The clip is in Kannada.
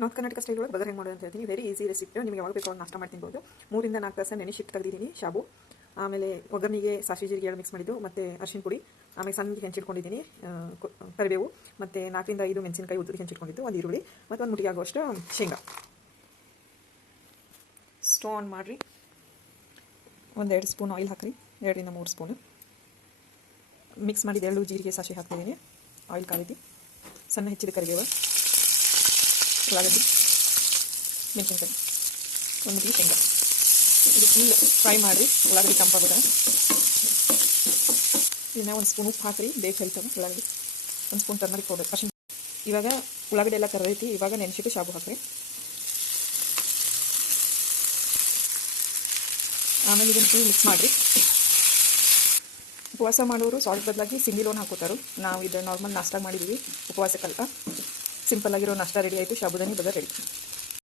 ನಾರ್ತ್ ಕರ್ನಾಟಕ ಸ್ಟೈಲ್ ಒಳಗೆ ಬಗರ್ ಹೆಂಗೆ ಮಾಡೋದು ಅಂತ ಹೇಳ್ತೀನಿ. ವೆರಿ ಈಸಿ ರೆಸಿಪಿ ನಿಮಗೆ ಯಾವಾಗ ಬೇಕು ನಾಷ್ಟ ಮಾಡಿ ತಿನ್ಬೋದು ಮೂರಿಂದ ನಾಲ್ಕು ಪರ್ಸೆಂಟ್ ನೆನೆ ಶಿಫ್ಟ್ ತೆಗೆದಿದ್ದೀನಿ ಶಾಬು ಆಮೇಲೆ ಒಗ್ಗರಣೆಗೆ ಸಾಸಿವೆ ಜೀರಿಗೆ ಎರಡು ಮಿಕ್ಸ್ ಮಾಡಿದ್ದು, ಮತ್ತು ಅರಿಶಿನ ಪುಡಿ. ಆಮೇಲೆ ಸಣ್ಣಗೆ ಹೆಂಚಿಟ್ಕೊಂಡಿದ್ದೀನಿ ಕರಿಬೇವು, ಮತ್ತು ನಾಲ್ಕರಿಂದ ಐದು ಮೆಣಸಿನಕಾಯಿ ಉದ್ದಿಗೆ ಹೆಂಚಿಟ್ಕೊಂಡಿದ್ದು, ಒಂದು ಈರುಳ್ಳಿ, ಮತ್ತು ಒಂದು ಮುಟ್ಟಿಗೆ ಆಗುವಷ್ಟು ಶೇಂಗಾ. ಸ್ಟೋ ಆನ್ ಮಾಡಿರಿ. ಒಂದೆರಡು ಸ್ಪೂನ್ ಆಯಿಲ್ ಹಾಕಿರಿ. ಎರಡರಿಂದ ಮೂರು ಸ್ಪೂನು ಮಿಕ್ಸ್ ಮಾಡಿದ ಎರಡು ಜೀರಿಗೆ ಸಾಸಿವೆ ಹಾಕ್ತಿದ್ದೀನಿ ಆಯಿಲ್ ಕಾಲಿದ್ದು ಸಣ್ಣ ಹೆಚ್ಚಿದ ಕರಿಬೇವು. ಉಳ್ಳಾಗಡ್ಡಿ ಮೆಣಸಿನ್ಕಾಯಿ ಒಂದು ಮುಗಿ ಶೇಂಗಾ. ಇದು ಫುಲ್ ಫ್ರೈ ಮಾಡಿರಿ ಉಳ್ಳಾಗಡ್ಡಿ ಕೆಂಪಾಗುತ್ತೆ ಇದನ್ನ ಒಂದು ಸ್ಪೂನ್ ಉಪ್ಪು ಹಾಕಿರಿ ಬೇಗ ಕರಿತಾವೆ ಉಳ್ಳಾಗಡ್ಡಿ. ಒಂದು ಸ್ಪೂನ್ ಟರ್ಮರಿಕ್ ಪೌಡರ್ ಅರ್ಶಿನ ಇವಾಗ ಉಳ್ಳಾಗಡ್ಡಿ ಎಲ್ಲ ಕರದೈತಿ, ಇವಾಗ ನೆನೆಸಿಟ್ಟು ಶಾಬು ಹಾಕಿರಿ. ಆಮೇಲೆ ಇದನ್ನು ಫುಲ್ ಮಿಕ್ಸ್ ಮಾಡಿರಿ. ಉಪವಾಸ ಮಾಡೋರು ಸಾಲ್ಟ್ ಬದಲಾಗಿ ಸಿಂಗಿ ಲೋನ್ ಹಾಕೋತಾರು. ನಾವು ಇದು ನಾರ್ಮಲ್ ನಾಷ್ಟ ಮಾಡಿದ್ದೀವಿ ಉಪವಾಸಕ್ಕಲ್ಲ ಸಿಂಪಲ್ ಆಗಿರೋ ನಾಷ್ಟ ರೆಡಿ ಆಯಿತು. ಶಾಬುದಾನಿ ಬದ ರೆಡಿ.